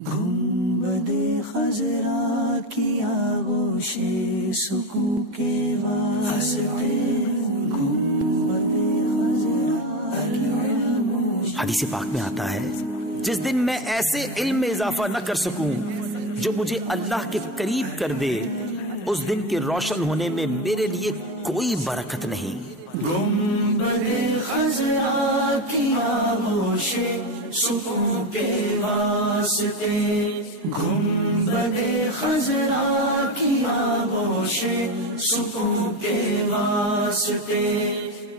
گنبدِ خضرا کی آغوش سکون کے واسطے گنبدِ خضرا۔ حدیث پاک میں آتا ہے جس دن میں ایسے علم میں اضافہ نہ کر سکوں جو مجھے اللہ کے قریب کر دے، اس دن کے روشن ہونے میں میرے لیے کوئی برکت نہیں۔ گنبدِ خضرا کی آغوش سکون کے واسطے گنبدِ خضرا کی آغوش سکون کے واسطے،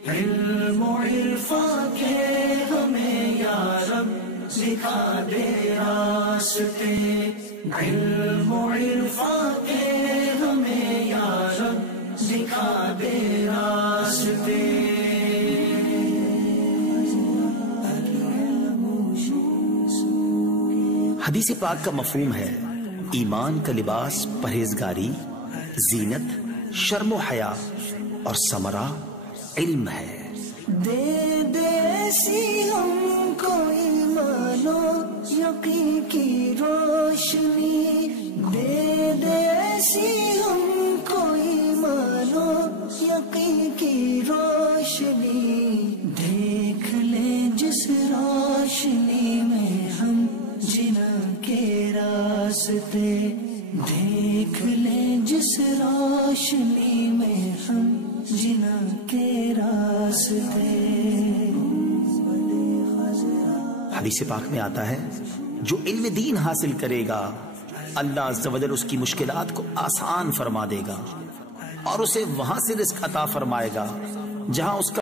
علم و عرفان کے ہمیں یا رب دکھا دے راستے، علم و عرفان کے ہمیں یا رب دکھا دے راستے۔ حدیث پاک کا مفہوم ہے ایمان کا لباس پرہیزگاری، زینت، شرم و حیا اور ثمرہ علم ہے۔ دے دے ایسی ہم کو ایمان و یقین کی روشنی، دے دے ایسی ہم کو ایمان و یقین کی روشنی، دیکھ لیں جس روشنی میں ہم جنا کے راستے، دیکھ لیں جس روشنی میں ہم جنا کے راستے۔ حدیث پاک میں آتا ہے جو علم دین حاصل کرے گا اللہ عز و جل اس کی مشکلات کو آسان فرما دے گا اور اسے وہاں سے رزق عطا فرمائے گا جہاں اس کا